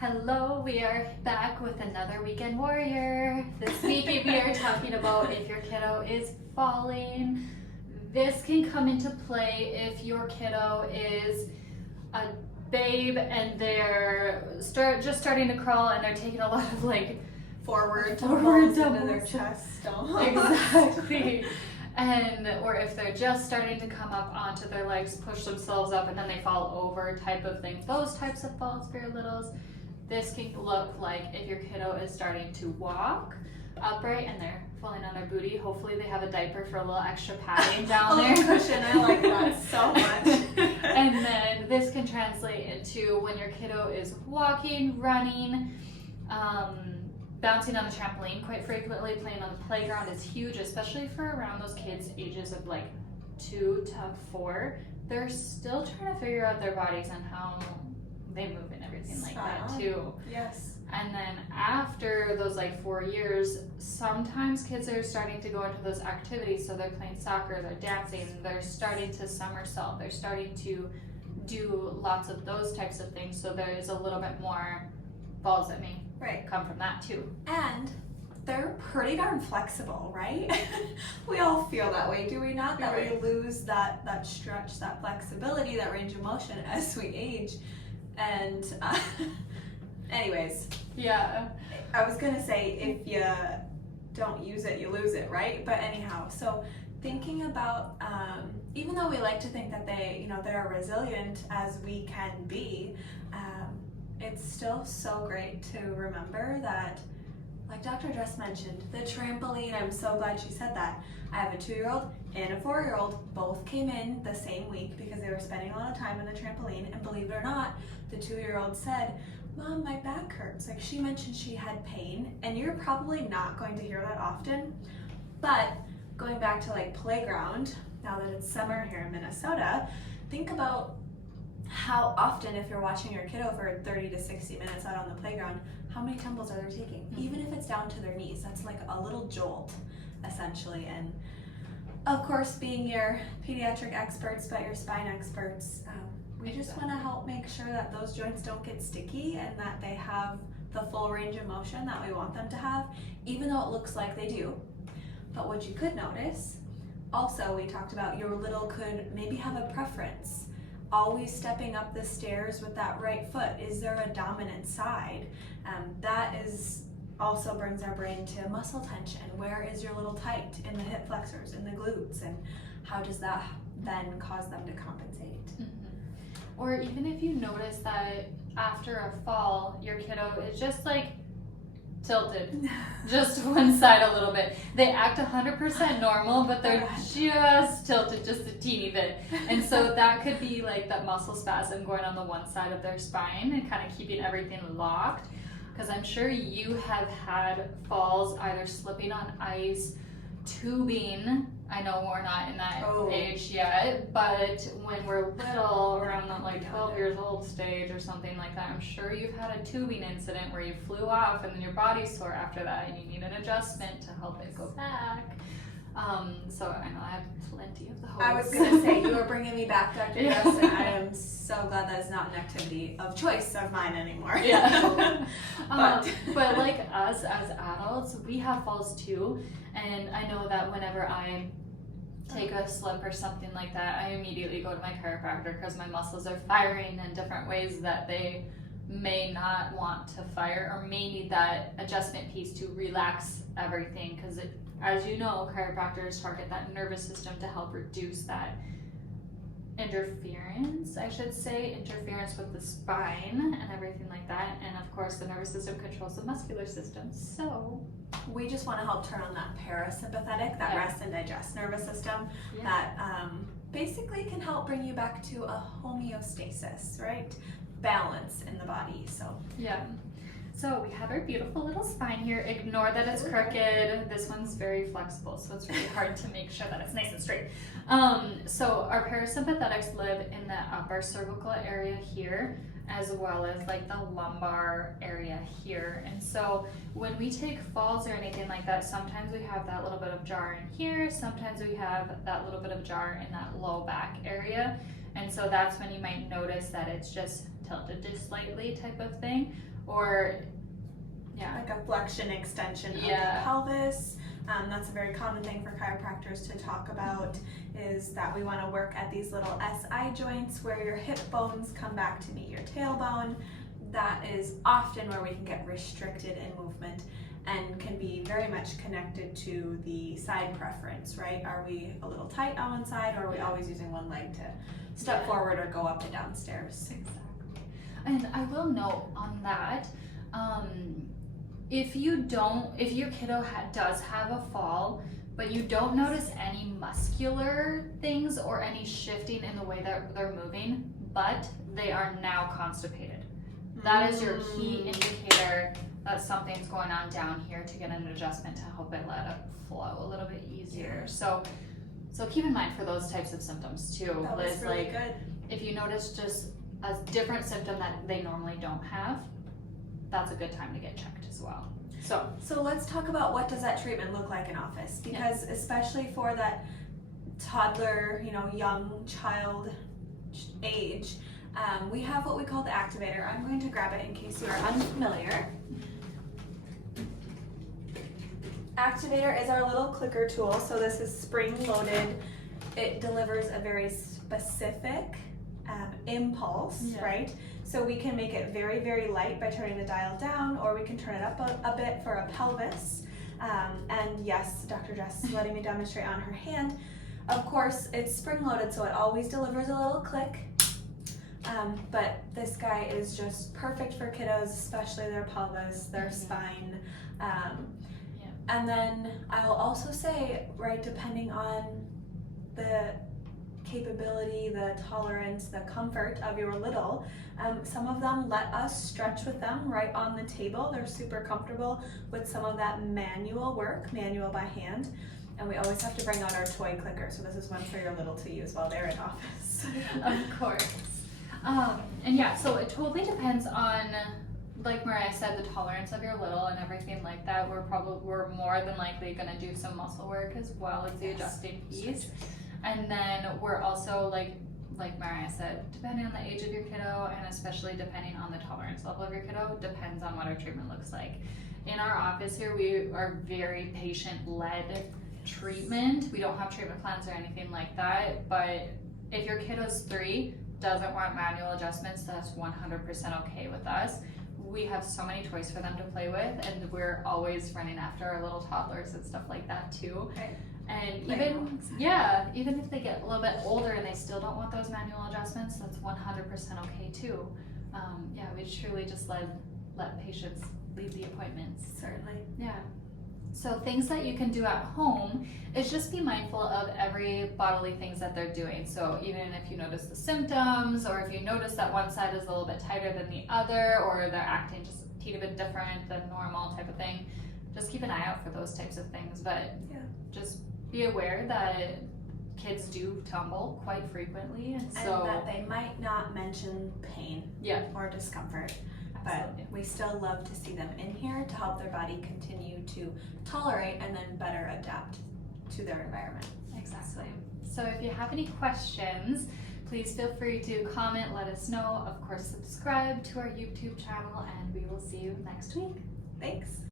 Hello, we are back with another Weekend Warrior. This week we are talking about if your kiddo is falling. This can come into play if your kiddo is a babe and they're just starting to crawl and they're taking a lot of forward tumbles into their chest. Exactly. Or if they're just starting to come up onto their legs, push themselves up, and then they fall over type of thing. Those types of falls for your littles. This can look like if your kiddo is starting to walk upright and they're falling on their booty. Hopefully they have a diaper for a little extra padding down there. Cushion, I like that so much. And then this can translate into when your kiddo is walking, running, bouncing on the trampoline quite frequently. Playing on the playground is huge, especially for around those kids ages of 2 to 4. They're still trying to figure out their bodies and how they move and everything like that too. Yes. And then after those 4 years, sometimes kids are starting to go into those activities. So they're playing soccer, they're dancing, they're starting to somersault, they're starting to do lots of those types of things. So there is a little bit more falls that may come from that too. And they're pretty darn flexible, right? We all feel that way, do we not? That we lose that stretch, that flexibility, that range of motion as we age. And anyways, yeah, I was gonna say if you don't use it, you lose it, right? But anyhow, so thinking about even though we like to think that they're resilient as we can be, it's still so great to remember that, like Dr. Dress mentioned, the trampoline, I'm so glad she said that. I have a 2-year-old and a 4-year-old, both came in the same week because they were spending a lot of time on the trampoline, and believe it or not, the 2-year-old said, "Mom, my back hurts." She mentioned she had pain, and you're probably not going to hear that often, but going back to playground, now that it's summer here in Minnesota, think about how often, if you're watching your kiddo for 30 to 60 minutes out on the playground, how many tumbles are they taking? Even if it's down to their knees, that's like a little jolt, essentially. And of course, being your pediatric experts, but your spine experts, we just want to help make sure that those joints don't get sticky and that they have the full range of motion that we want them to have, even though it looks like they do. But what you could notice, also we talked about your little could maybe have a preference. Always stepping up the stairs with that right foot. Is there a dominant side? That is also brings our brain to muscle tension. Where is your little tight in the hip flexors, in the glutes, and how does that then cause them to compensate? Mm-hmm. Or even if you notice that after a fall, your kiddo is just tilted just one side a little bit. They act 100% normal, but they're just tilted just a teeny bit. And so that could be that muscle spasm going on the one side of their spine and kind of keeping everything locked. Because I'm sure you have had falls either slipping on ice, tubing. I know we're not in that age yet, but when we're little, around that 12 years old stage or something like that, I'm sure you've had a tubing incident where you flew off and then your body's sore after that and you need an adjustment to help it go back. So I know I have plenty of those. I was gonna say, you are bringing me back, Dr. Justin. I am so glad that is not an activity of choice of mine anymore. Yeah. But like us as adults, we have falls too. And I know that whenever I take a slip or something like that, I immediately go to my chiropractor because my muscles are firing in different ways that they may not want to fire, or may need that adjustment piece to relax everything, because as you know, chiropractors target that nervous system to help reduce that interference with the spine and everything like that. And of course, the nervous system controls the muscular system. So we just want to help turn on that parasympathetic, that rest and digest nervous system that basically can help bring you back to a homeostasis, right? Balance in the body. So we have our beautiful little spine here. Ignore that it's crooked. This one's very flexible, so it's really hard to make sure that it's nice and straight. So our parasympathetics live in the upper cervical area here, as well as the lumbar area here. And so when we take falls or anything like that, sometimes we have that little bit of jar in here, sometimes we have that little bit of jar in that low back area. And so that's when you might notice that it's just tilted just slightly type of thing. or like a flexion extension of the pelvis. That's a very common thing for chiropractors to talk about, is that we want to work at these little SI joints where your hip bones come back to meet your tailbone. That is often where we can get restricted in movement and can be very much connected to the side preference, right? Are we a little tight on one side, or are we always using one leg to step forward or go up and down stairs? Exactly. And I will note on that, if your kiddo does have a fall, but you don't notice any muscular things or any shifting in the way that they're moving, but they are now constipated, that is your key indicator that something's going on down here, to get an adjustment to help it let it flow a little bit easier. So keep in mind for those types of symptoms too, That Liz, was really like good. if you notice just a different symptom that they normally don't have, that's a good time to get checked as well. So let's talk about what does that treatment look like in office, because especially for that toddler, young child age, we have what we call the activator. I'm going to grab it in case you are unfamiliar. Activator is our little clicker tool. So this is spring loaded. It delivers a very specific impulse, right? So we can make it very, very light by turning the dial down, or we can turn it up a bit for a pelvis. And yes, Dr. Jess is letting me demonstrate on her hand. Of course, it's spring loaded, so it always delivers a little click. But this guy is just perfect for kiddos, especially their pelvis, their spine. And then I will also say, right, depending on the capability, the tolerance, the comfort of your little, some of them let us stretch with them right on the table. They're super comfortable with some of that manual work, manual by hand. And we always have to bring out our toy clicker. So this is one for your little to use while they're in office. Of course. So it totally depends on, like Mariah said, the tolerance of your little and everything like that. We're more than likely going to do some muscle work as well as the adjusting piece. And then we're also, like Mariah said, depending on the age of your kiddo, and especially depending on the tolerance level of your kiddo, depends on what our treatment looks like. In our office here, we are very patient-led treatment. We don't have treatment plans or anything like that, but if your kiddo's 3, doesn't want manual adjustments, that's 100% okay with us. We have so many toys for them to play with, and we're always running after our little toddlers and stuff like that too. Okay. And even if they get a little bit older and they still don't want those manual adjustments, that's 100% okay too. We truly just let patients lead the appointments. Certainly. Yeah. So things that you can do at home is just be mindful of every bodily things that they're doing. So even if you notice the symptoms, or if you notice that one side is a little bit tighter than the other, or they're acting just a teeny bit different than normal type of thing, just keep an eye out for those types of things. But just be aware that kids do tumble quite frequently, and that they might not mention pain or discomfort. Absolutely. But we still love to see them in here to help their body continue to tolerate and then better adapt to their environment. Exactly. So if you have any questions, please feel free to comment, let us know. Of course, subscribe to our YouTube channel, and we will see you next week. Thanks.